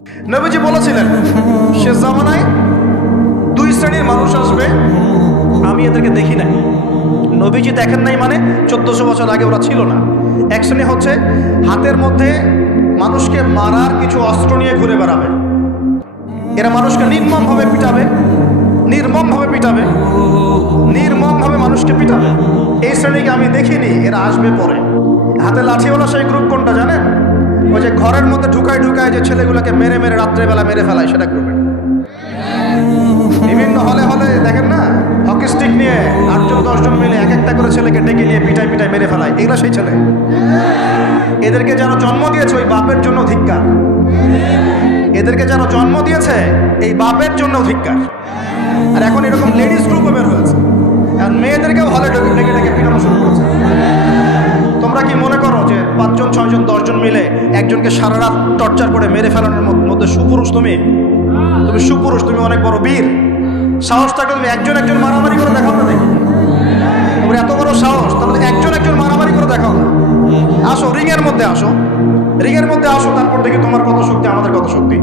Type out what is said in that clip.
নবীজি বলেছিলেন শেষ জামানায় দুই শ্রেণীর মানুষ আসবে, আমি এদেরকে দেখি নাই। নবীজি দেখেন নাই মানে 1400 বছর আগে ওরা ছিল না। এক শ্রেণী হচ্ছে হাতের মধ্যে মানুষকে মারার কিছু অস্ত্র নিয়ে ঘুরে বেড়াবে। এরা মানুষকে নির্মমভাবে পিটাবে, নির্মমভাবে পিটাবে, নির্মমভাবে মানুষকে পিটাবে। এই শ্রেণীকে আমি দেখিনি, এরা আসবে পরে। হাতে লাঠিওয়ালা সেই গ্রুপ কোনটা জানেন? ওই যে ঘরের মধ্যে ঢুকায় ঢুকায় যে ছেলেগুলোকে মেরে মেরে রাত্রেবেলা মেরে ফেলায়, সেটা গ্রুপের। বিভিন্ন হলে হলে দেখেন না, হকি স্টিক নিয়ে 8-10 জন মিলে এক একটা করে ছেলেকে ডেকে নিয়ে পিটাই পিটাই মেরে ফেলায়, এগুলো সেই ছেলে। এদেরকে যারা জন্ম দিয়েছে ওই বাপের জন্য ধিক্কার। এদেরকে যারা জন্ম দিয়েছে এই বাপের জন্য ধিক্কার। আর এখন এরকম লেডিস গ্রুপও বের হয়েছে, আর মেয়েদেরকেও হলে ডেকে ডেকে ডেকে পিটানো শুরু করেছে। তোমরা কি মনে করো যে 5 জন 6 জন 10 জন মিলে একজনকে সারা রাত টর্চার করে মেরে ফেলানোর মধ্যে সুপুরুষ? তুমি সুপুরুষ, তুমি অনেক বড় বীর। সাহস থাকলে তুমি একজন একজন মারামারি করে দেখাও না, দেখি তোমার এত বড় সাহস, তাহলে একজন একজন মারামারি করে দেখাও না। আসো রিংয়ের মধ্যে আসো, রিংয়ের মধ্যে আসো, তারপর দেখি তোমার কত শক্তি, আমাদের কত শক্তি।